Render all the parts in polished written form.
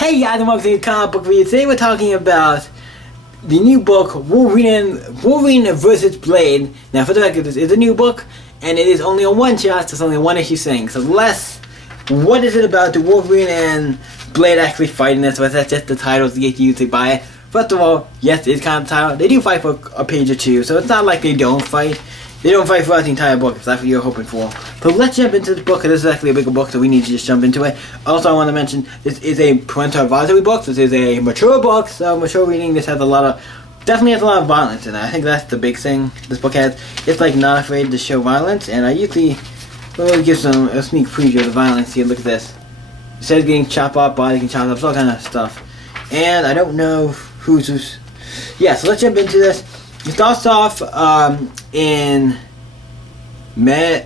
Hey guys, and welcome to the comic book review. Today we're talking about the new book, Wolverine vs. Blade. Now for the record, this is a new book, and it is only a one-shot, so it's only a one-issue thing. So what is it about? Do Wolverine and Blade actually fighting this, or is that just the title to get you to buy it? First of all, yes, it's kind of the title. They do fight for a page or two, so it's not like they don't fight. They don't fight throughout the entire book, if that's what you're hoping for. But let's jump into the book, because this is actually a bigger book, so we need to just jump into it. Also, I want to mention, this is a parental advisory book. This is a mature book, so mature reading. This has definitely has a lot of violence in it. I think that's the big thing this book has. It's like not afraid to show violence, and I usually will give a sneak preview of the violence here. Look at this. It says getting chopped off, body getting chopped off, all kind of stuff. And I don't know who's... Yeah, so let's jump into this. It starts off in Madripoor.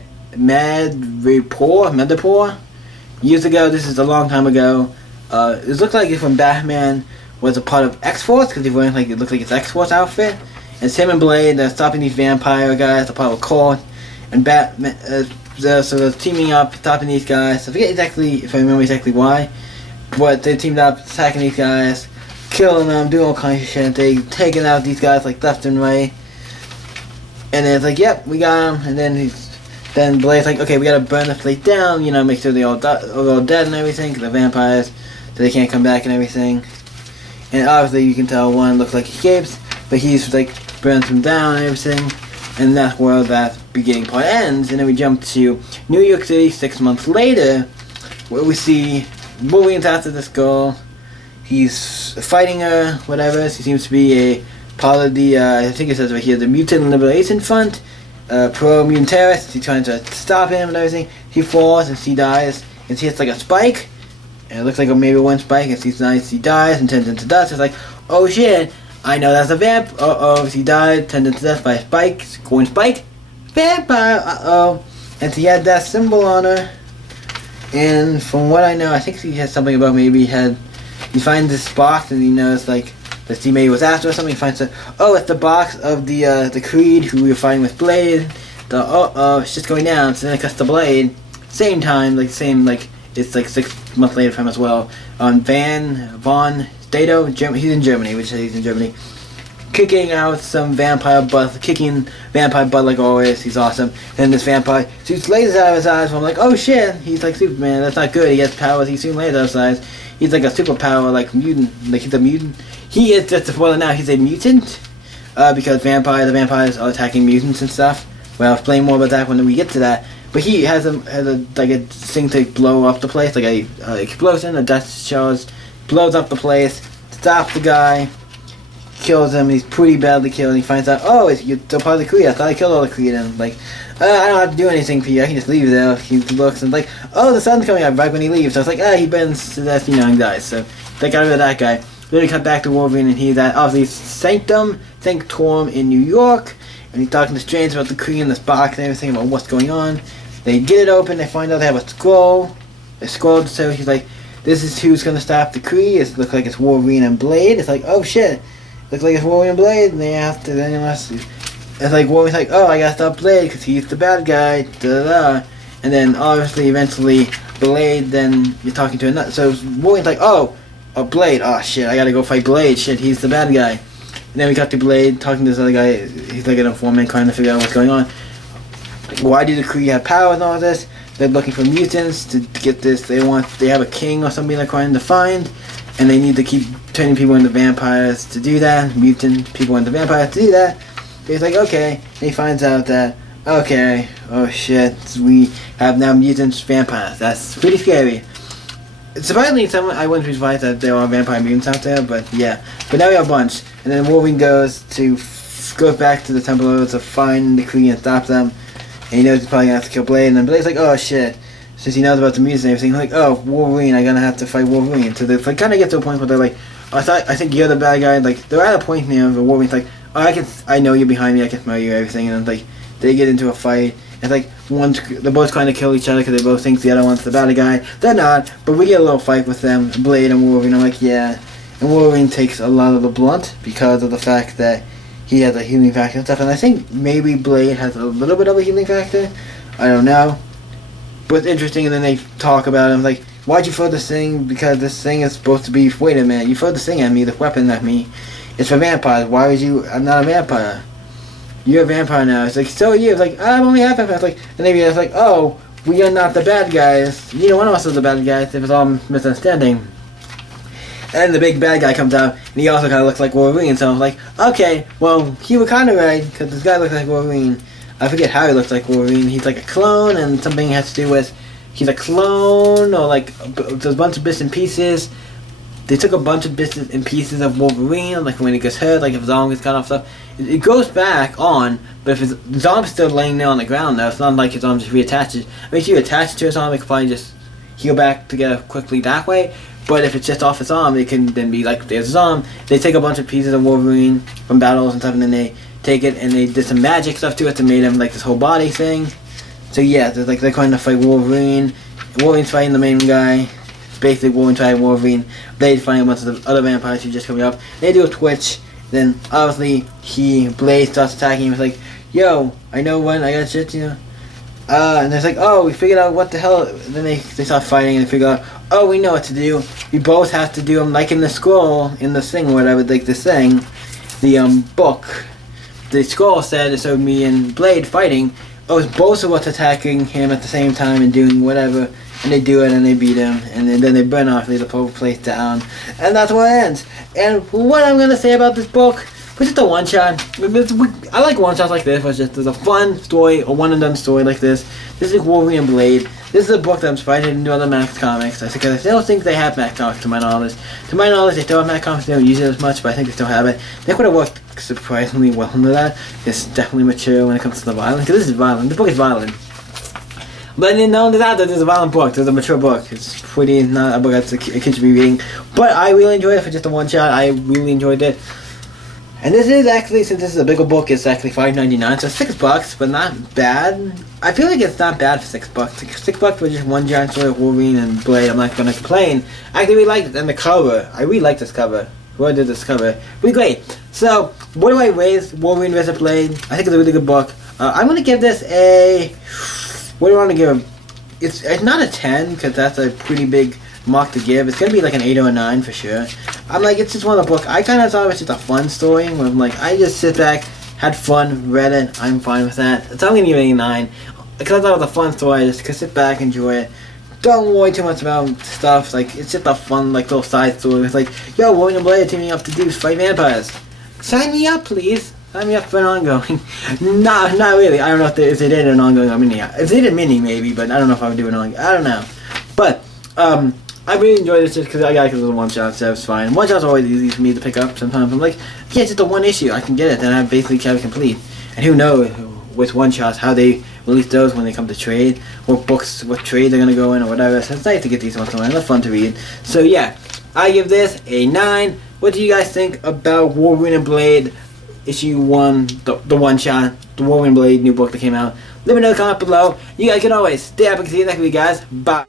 Years ago, this is a long time ago. It looked like it's when Batman was a part of X-Force, because he's wearing it looked like his X-Force outfit. And it's him and Blade, they're stopping these vampire guys, they're part of a cult. And Batman, so they're teaming up, stopping these guys. I forget exactly, if I remember exactly why, but they teamed up, attacking these guys, killing them, doing all kinds of shit. They taking out these guys like left and right, and then it's like, yep, we got him. And then Blade's like, okay, we gotta burn the place down, make sure they're all dead and everything, because they're vampires, so they can't come back and everything. And obviously you can tell one looks like he escapes, but he's like burns them down and everything, and that's where that beginning part ends. And then we jump to New York City 6 months later, where we see Wolverine's after this girl. He's fighting her, whatever. He seems to be a part of the, I think it says right here, the Mutant Liberation Front, pro-mutant terrorist. He's trying to stop him and everything. He falls and he dies, and he hits like a spike, and it looks like maybe one spike, and he's nice. He dies and turns into dust. It's like, oh shit, I know that's a vamp. Uh-oh, he died, turned into dust by a spike, going spike, vampire, uh-oh. And he had that symbol on her, and from what I know, I think he has something about maybe he finds this box, and he knows that he maybe was after or something. He finds it's the box of the Creed who we were fighting with Blade. It's just going down. So then it cuts to Blade. Same time, it's like 6 months later for him as well. On Von Stato, he's in Germany, kicking out some vampire butt, like always. He's awesome. Then this vampire shoots lasers out of his eyes. So I'm like, oh shit, he's like Superman. That's not good. He has powers. He's shooting lasers out of his eyes. He's like a superpower, like mutant. Like he's a mutant. He is, just to spoil it now, he's a mutant. Because the vampires are attacking mutants and stuff. Well, I'll explain more about that when we get to that. But he has a thing to blow up the place, like a explosion, a dust charge, blows up the place, stops the guy, kills him. He's pretty badly killed. And he finds out, you're still part of the Creed. I thought I killed all the Creed. And I don't have to do anything for you. I can just leave there. He looks and the sun's coming up right when he leaves. So it's like, he bends to death, and dies. So they got rid of that guy. Then we cut back to Wolverine, and he's at obviously Sanctorum in New York, and he's talking to Strange about the Creed in this box and everything about what's going on. They get it open. They find out they have a scroll. So he's like, this is who's gonna stop the Creed. It looks like it's Wolverine and Blade. It's like, oh shit, looks like it's Wolverine and Blade. And they have to it's like Wolverine's like, I gotta stop Blade because he's the bad guy. Da-da-da. And then obviously eventually Blade. Then you're talking to another. So Wolverine's like, Blade. Oh shit, I gotta go fight Blade. Shit, he's the bad guy. And then we got to Blade talking to this other guy. He's like an informant trying to figure out what's going on. Why do the Kree have powers and all this? They're looking for mutants to get this. They have a king or something they're trying to find, and they need to keep turning people into vampires to do that. Mutant people into vampires to do that. He's like, okay. And he finds out that, okay, oh shit, we have now mutants, vampires. That's pretty scary. Surprisingly, I wouldn't be surprised that there are vampire mutants out there, but yeah. But now we have a bunch. And then Wolverine goes back to the Temple to find the Kree and stop them. And he knows he's probably going to have to kill Blade. And then Blade's like, oh shit. Since he knows about the mutants and everything, he's like, Wolverine, I'm going to have to fight Wolverine. So they kind of get to a point where they're like, I think you're the bad guy. They're at a point now where Wolverine's like, I know you're behind me, I can smell you, everything. And then they get into a fight. It's like, they're both trying to kill each other because they both think the other one's the bad guy. They're not, but we get a little fight with them, Blade and Wolverine. I'm like, yeah. And Wolverine takes a lot of the blunt because of the fact that he has a healing factor and stuff. And I think maybe Blade has a little bit of a healing factor. I don't know. But it's interesting, and then they talk about him, Why'd you throw this thing? Because this thing is supposed to be. Wait a minute, you throw this thing at me, the weapon at me. It's for vampires. Why would you? I'm not a vampire. You're a vampire now. It's like, so are you? It's like, I'm only half vampire. It's like, and maybe it's like, oh, we are not the bad guys. Neither one of us is the bad guys. It was all misunderstanding. And the big bad guy comes out, and he also kind of looks like Wolverine. So I was like, okay, well, he was kind of right, because this guy looks like Wolverine. I forget how he looks like Wolverine. He's like a clone, and something has to do with he's a clone, or like there's a bunch of bits and pieces. They took a bunch of bits and pieces of Wolverine, like when he gets hurt, like if his arm gets cut off stuff. It goes back on, but if his arm's still laying there on the ground now, it's not like his arm just reattaches. I mean, if you attach it to his arm, it can probably just heal back together quickly that way. But if it's just off his arm, it can then be like, there's his arm. They take a bunch of pieces of Wolverine from battles and stuff, and then they take it and they did some magic stuff to it to make him like this whole body thing. So yeah, they're going to fight Wolverine. Wolverine's fighting the main guy. It's basically Wolverine fighting Wolverine. Blade's fighting a bunch of the other vampires who just coming up. They do a twitch. Then obviously Blade starts attacking him. It's like, yo, I know when I got shit, you know. And it's like, oh, we figured out what the hell. Then they start fighting and they figure out, oh, we know what to do. We both have to do them like in the scroll, in the thing or whatever, like this thing, the book. The scroll said it showed me and Blade fighting. Oh, it's both of us attacking him at the same time and doing whatever. And they do it and they beat him. And then they burn off, leave the whole place down. And that's where it ends. And what I'm going to say about this book, was just a one-shot. I like one-shots like this, where there's a fun story, a one-and-done story like this. This is Wolverine and Blade. This is a book that I'm inspired into other Max comics. I don't think they have Max comics to my knowledge. To my knowledge, they still have Max comics. They don't use it as much, but I think they still have it. They would have worked surprisingly well into that. It's definitely mature when it comes to the violence, because this is violent. The book is violent. But then not only that, there's a violent book. There's a mature book. It's pretty, not a book that a kid should be reading. But I really enjoyed it for just a one-shot. I really enjoyed it. And this is actually, since this is a bigger book, it's actually $5.99, so $6, but not bad. I feel like it's not bad for $6. $6 for just one giant story of Wolverine and Blade. I'm not gonna complain. I actually really liked it, and the cover. I really like this cover. Whoever did this cover, really great. So, what do I rate Wolverine vs. Blade? I think it's a really good book. I'm gonna give this a. What do I want to give? It's not a 10 because that's a pretty big mark to give. It's gonna be like an 8 or a 9 for sure. I'm like, it's just one of the book. I kind of thought it was just a fun story where I'm like, I just sit back, had fun, read it. I'm fine with that. It's only gonna give it a 9 because I thought it was a fun story. I just could sit back, enjoy it. Don't worry too much about stuff. Like, it's just a fun, like, little side story. It's like, yo, Wolverine and Blade are teaming up to do fight vampires. Sign me up, please. Sign me up for an ongoing. Not really. I don't know if they did an ongoing or mini. If they did a mini, maybe, but I don't know if I would do an ongoing. I don't know. But, I really enjoyed this just because I got a little one-shot, so it's fine. One-shots are always easy for me to pick up sometimes. I'm like, yeah, it's just a one issue. I can get it, then I basically have it complete. And who knows with one-shots how they release those when they come to trade, what books, what trade they're going to go in or whatever. So it's nice to get these ones on. They're fun to read. So yeah, I give this a 9. What do you guys think about Wolverine and Blade issue 1, the one-shot, the Wolverine and Blade new book that came out? Let me know in the comment below. You guys can always stay up and see you next week, guys. Bye.